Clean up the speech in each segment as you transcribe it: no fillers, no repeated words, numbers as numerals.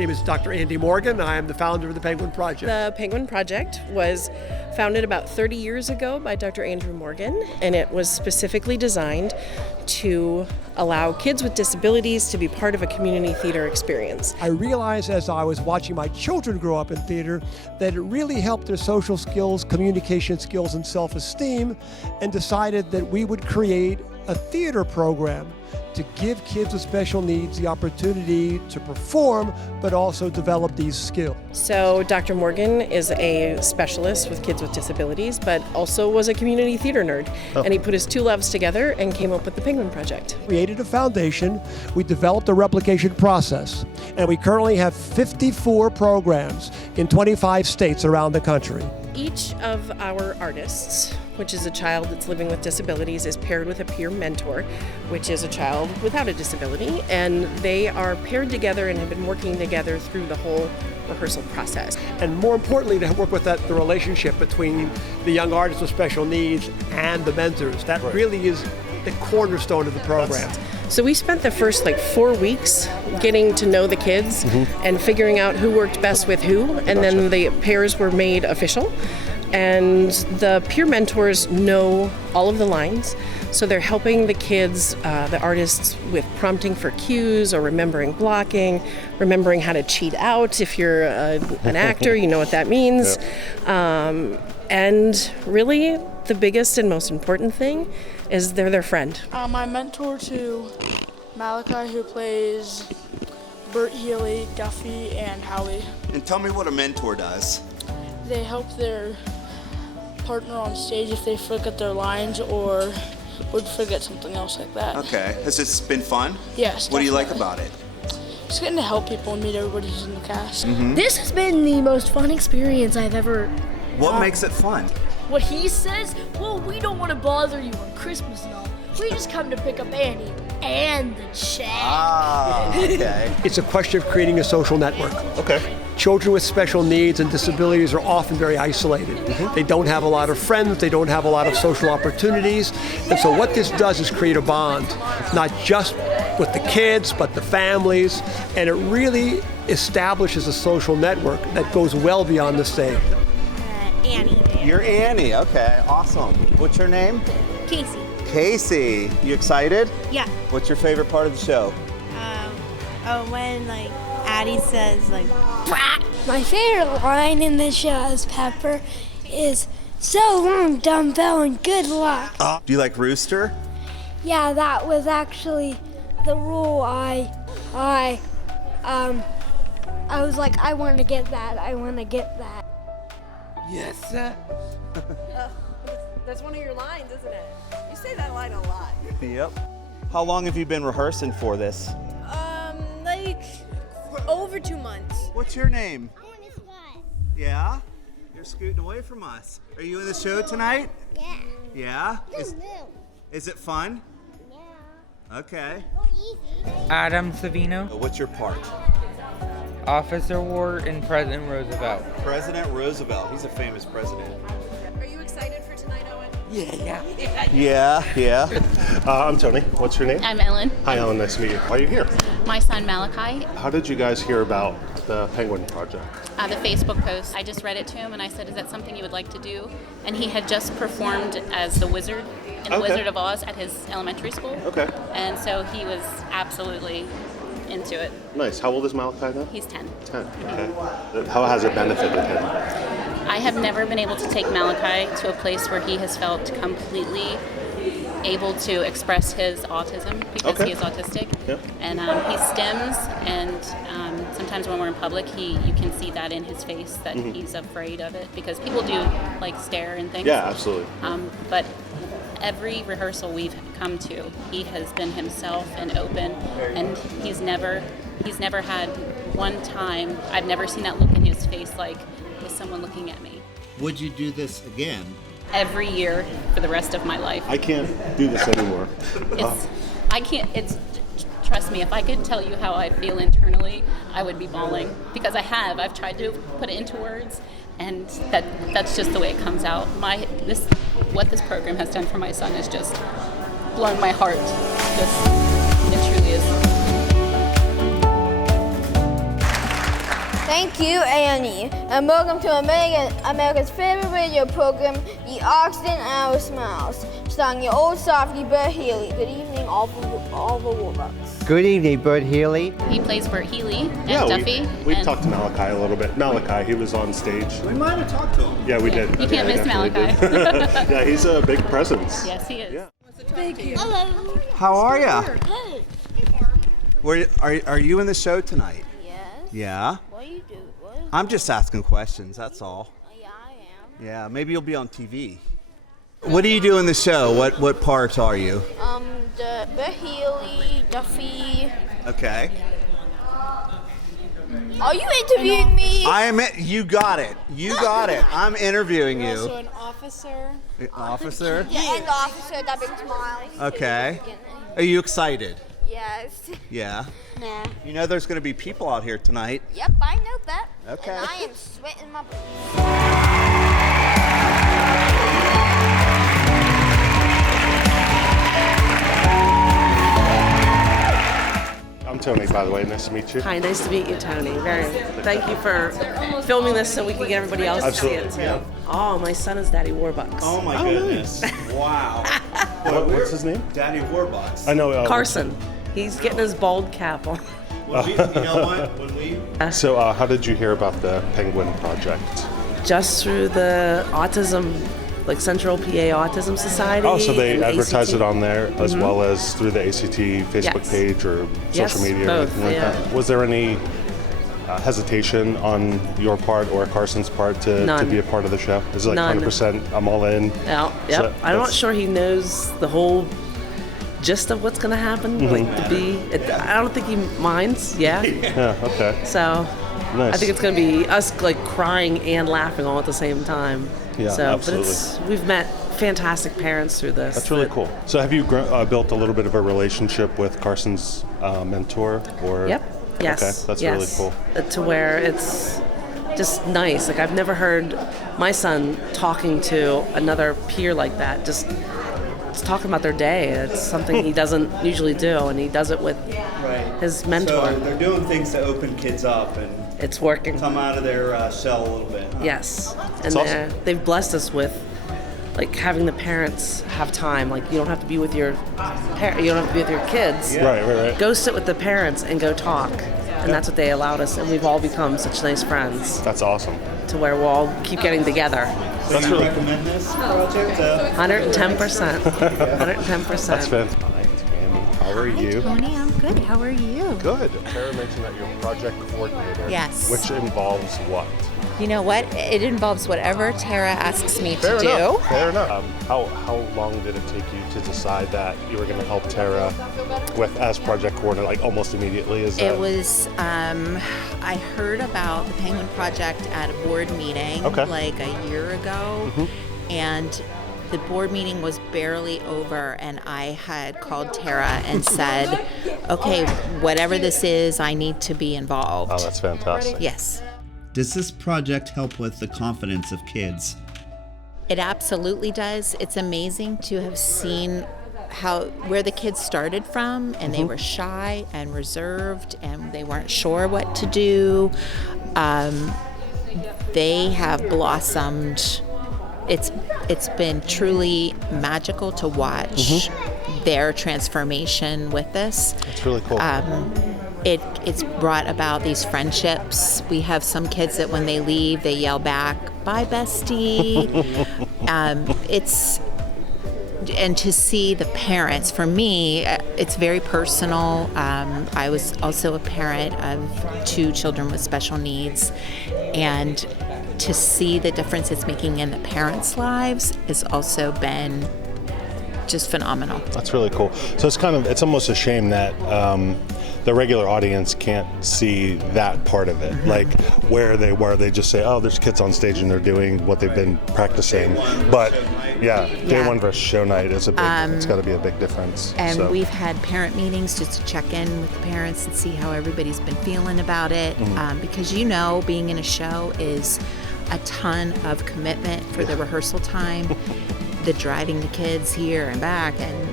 name is Dr. Andy Morgan. I am the founder of the Penguin Project. The Penguin Project was founded about 30 years ago by Dr. Andrew Morgan, and it was specifically designed to allow kids with disabilities to be part of a community theater experience. I realized as I was watching my children grow up in theater that it really helped their social skills, communication skills, and self-esteem, and decided that we would create a theater program to give kids with special needs the opportunity to perform, but also develop these skills. So Dr. Morgan is a specialist with kids with disabilities, but also was a community theater nerd. And he put his two loves together and came up with the Penguin Project. Created a foundation, we developed a replication process, and we currently have 54 programs in 25 states around the country. Each of our artists, which is a child that's living with disabilities, is paired with a peer mentor, which is a child without a disability, and they are paired together and have been working together through the whole rehearsal process. And more importantly, to work with the relationship between the young artists with special needs and the mentors. That really is the cornerstone of the program. So we spent the first 4 weeks getting to know the kids and figuring out who worked best with who, and then the pairs were made official. And the peer mentors know all of the lines, so they're helping the kids, the artists, with prompting for cues or remembering blocking, remembering how to cheat out. If you're an actor, you know what that means. And really, the biggest and most important thing is they're their friend. My mentor to Malachi, who plays Bert, Healy, Duffy, and Howie. And tell me what a mentor does. They help their partner on stage if they forget their lines or would forget something else like that. Okay. Has this been fun? Yes. What do you like definitely. about it? Just getting to help people and meet everybody who's in the cast. This has been the most fun experience I've ever. What makes it fun? What he says, well, we don't want to bother you on Christmas and all. We just come to pick up Annie and the chat. Ah, okay. It's a question of creating a social network. Okay. Children with special needs and disabilities are often very isolated. They don't have a lot of friends, they don't have a lot of social opportunities. And so what this does is create a bond, not just with the kids, but the families. And it really establishes a social network that goes well beyond the stage. Annie. You're Annie. Okay, awesome. What's your name? Casey. Casey. You excited? Yeah. What's your favorite part of the show? When Addie says "Brat." My favorite line in the show as Pepper is "So long, dumbbell, and good luck." Do you like Rooster? Yeah, that was actually the rule. I was like, I want to get that. I want to get that. Yes. That's one of your lines, isn't it? You say that line a lot. Yep. How long have you been rehearsing for this? Over 2 months. What's your name? Yeah? You're scooting away from us. Are you in the show tonight? Yeah. Yeah? Is it fun? Yeah. Okay. Adam Savino, What's your part? Officer Ward, and President Roosevelt. President Roosevelt. He's a famous president. Are you excited for tonight, Owen? Yeah. I'm Tony. What's your name? I'm Ellen. Hi, Ellen. Nice to meet you. Why are you here? My son Malachi. How did you guys hear about the Penguin Project? The Facebook post. I just read it to him and I said, "Is that something you would like to do?" And he had just performed as the wizard in The Wizard of Oz at his elementary school. Okay. And so he was absolutely into it. Nice. How old is Malachi now? He's 10. 10. Okay. How has it benefited him? I have never been able to take Malachi to a place where he has felt completely able to express his autism because he is autistic. Yep. And he stims, and sometimes when we're in public, you can see that in his face that he's afraid of it because people do stare and things. Yeah, absolutely. But every rehearsal we've come to, he has been himself and open, and he's never had one time. I've never seen that look in his face like with someone looking at me. Would you do this again? Every year for the rest of my life. I can't do this anymore. Trust me, if I could tell you how I feel internally, I would be bawling because I've tried to put it into words, and that's just the way it comes out. What this program has done for my son is just blown my heart. It truly is. Thank you, Annie, and welcome to America's favorite radio program, The Oxygen Hour Smiles, starring your old softie, Bert Healy. Good evening, all the Warbucks. Good evening, Bert Healy. He plays Bert Healy and Duffy. We talked to Malachi a little bit. Malachi, he was on stage. We might have talked to him. Yeah, we did. You can't miss definitely Malachi. did. Yeah, he's a big presence. Yes, he is. Yeah. Thank you. Hello. How are ya? Good. Are you in the show tonight? Yes. Yeah. What do you do? I'm just asking questions, that's all. Yeah, I am. Yeah, maybe you'll be on TV. What do you do in the show? What parts are you? The Bert Healy, Duffy. Okay. Are you interviewing me? You got it. You got it. I'm interviewing you. Also an officer. Officer? Yeah, and the officer that big smiles. Okay. Are you excited? Yes. Yeah. Nah. You know there's going to be people out here tonight. Yep, I know that. Okay. And I am sweating my butt. I'm Tony, by the way. Nice to meet you. Hi, nice to meet you, Tony. Thank you for filming this so we can get everybody else Absolutely, to see it too. yeah. Oh, my son is Daddy Warbucks. Oh my goodness. Wow. What's his name? Daddy Warbucks. I know. Carson. He's getting his bald cap on. You know what? When we So, how did you hear about the Penguin Project? Just through the autism, like Central PA Autism Society. Oh, so they and advertise ACT. it on there as well as through the ACT Facebook Yes. page or Yes, social media or both, anything like yeah. that? Was there any hesitation on your part or Carson's part to None. be a part of the show? Is it like None. 100% I'm all in? Yeah, yep. So I'm not that's- sure he knows the whole gist of what's going to happen. Like to be, I don't think he minds. Yeah. Yeah, okay. So Nice. I think it's going to be us like crying and laughing all at the same time. Yeah, so, absolutely. But we've met fantastic parents through this. That's really cool. So have you built a little bit of a relationship with Carson's mentor? Or? Yep. Yes. Okay, that's yes. really cool. To where it's just nice. Like I've never heard my son talking to another peer like that. Just talking about their day. It's something he doesn't usually do, and he does it with his mentor. So they're doing things to open kids up and It's working. come out of their shell a little bit. Huh? Yes, and That's awesome. they've blessed us with like having the parents have time. Like you don't have to be with your kids. Right. Go sit with the parents and go talk, and that's what they allowed us. And we've all become such nice friends That's awesome. to where we'll all keep getting together. So That's you really recommend this project? 110%. 110%. That's fantastic. Hi, Tammy. How are you? Tony, I'm good. How are you? Good. Tara mentioned that you're project coordinator. Yes. Which involves what? You know what? It involves whatever Tara asks me Fair to enough. Fair enough. How long did it take you to decide that you were going to help Tara as project coordinator, like almost immediately? do. It was, I heard about the Penguin Project at a board meeting like a year ago, and the board meeting was barely over, and I had called Tara and said, okay, whatever this is, I need to be involved. Oh, that's fantastic. Yes. Does this project help with the confidence of kids? It absolutely does. It's amazing to have seen where the kids started from, and they were shy and reserved, and they weren't sure what to do. They have blossomed. It's been truly magical to watch their transformation with this. It's really cool. It's brought about these friendships. We have some kids that when they leave, they yell back, "Bye, bestie." And to see the parents, for me, it's very personal. I was also a parent of 2 children with special needs, and to see the difference it's making in the parents' lives has also been just phenomenal. That's really cool. So it's almost a shame that the regular audience can't see that part of it, like where they just say, oh, there's kids on stage and they're doing what they've been practicing. But day one versus show night is it's got to be a big difference. And So, we've had parent meetings just to check in with the parents and see how everybody's been feeling about it. Because being in a show is a ton of commitment for the rehearsal time, the driving the kids here and back, and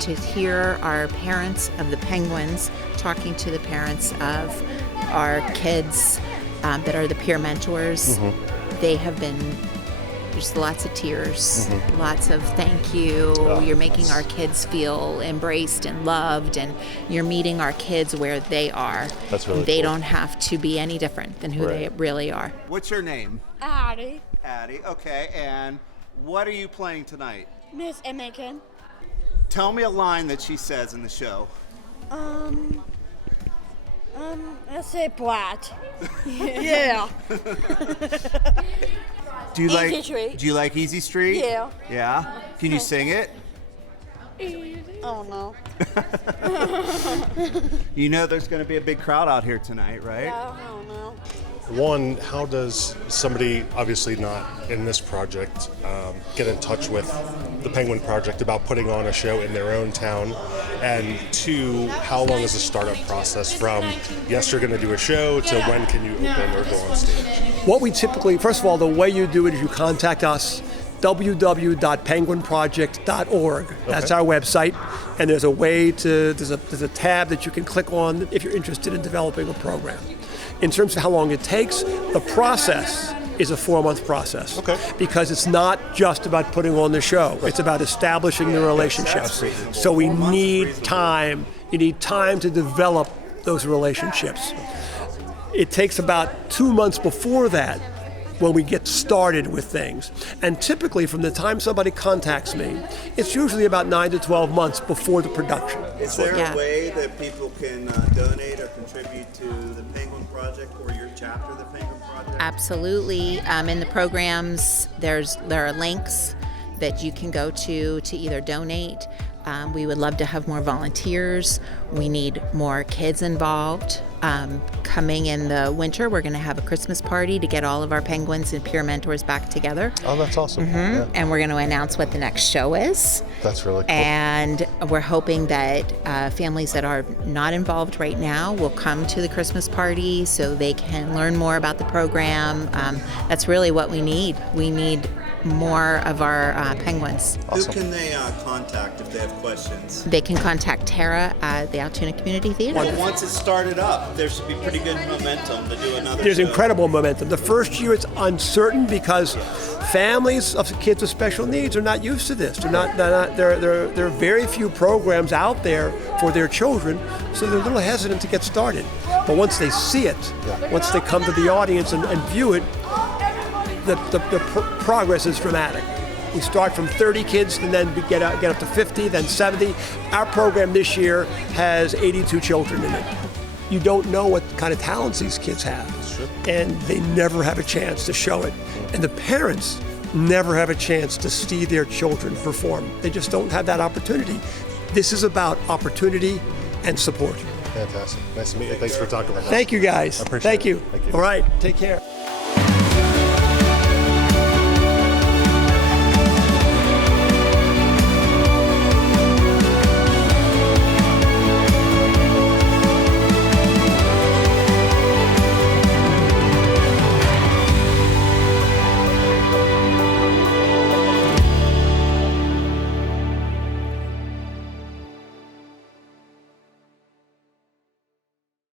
to hear our parents of the penguins talking to the parents of our kids that are the peer mentors. They have been, there's lots of tears, lots of thank you. You're making our kids feel embraced and loved, and you're meeting our kids where they are. That's really They cool. don't have to be any different than who they really are. What's your name? Addie. Addie. Okay, and what are you playing tonight? Miss Emmeken. Tell me a line that she says in the show. Let's say Platt. Yeah. Do you Easy Street. Do you like Easy Street? Yeah. Yeah. Can you sing it? Oh no. You know there's going to be a big crowd out here tonight, right? I don't know. One, how does somebody, obviously not in this project, get in touch with the Penguin Project about putting on a show in their own town? And two, how long is the startup process from, yes, you're going to do a show, to when can you open or go on stage? What we typically, first of all, the way you do it is you contact us, www.penguinproject.org. That's our website, and there's a way to, there's a tab that you can click on if you're interested in developing a program. In terms of how long it takes, the process is a 4-month process. Because it's not just about putting on the show, it's about establishing the relationships. So we need time. You need time to develop those relationships. It takes about 2 months before that when we get started with things. And typically from the time somebody contacts me, it's usually about 9 to 12 months before the production. Is there a way that people can donate or contribute to the Penguin Project or your chapter of the Penguin Project? Absolutely. In the programs, there are links that you can go to either donate. We would love to have more volunteers. We need more kids involved. Coming in the winter, we're going to have a Christmas party to get all of our penguins and peer mentors back together. Oh, that's awesome. Yeah. And we're going to announce what the next show is. That's really cool. And we're hoping that families that are not involved right now will come to the Christmas party so they can learn more about the program. That's really what we need. We need more of our penguins. Who can they contact if they have questions? They can contact Tara at the Altoona Community Theater. Well, once it's started up, there should be pretty good momentum to do another There's show. incredible momentum. The first year it's uncertain because families of kids with special needs are not used to this. There are very few programs out there for their children, so they're a little hesitant to get started. But once they see it, once they come to the audience and view it, the progress is dramatic. We start from 30 kids and then we get up to 50, then 70. Our program this year has 82 children in it. You don't know what kind of talents these kids have. And they never have a chance to show it. And the parents never have a chance to see their children perform. They just don't have that opportunity. This is about opportunity and support. Fantastic. Nice to meet you. Thanks for talking about that. Thank you, guys. I appreciate Thank it. you. Thank you. All right, take care.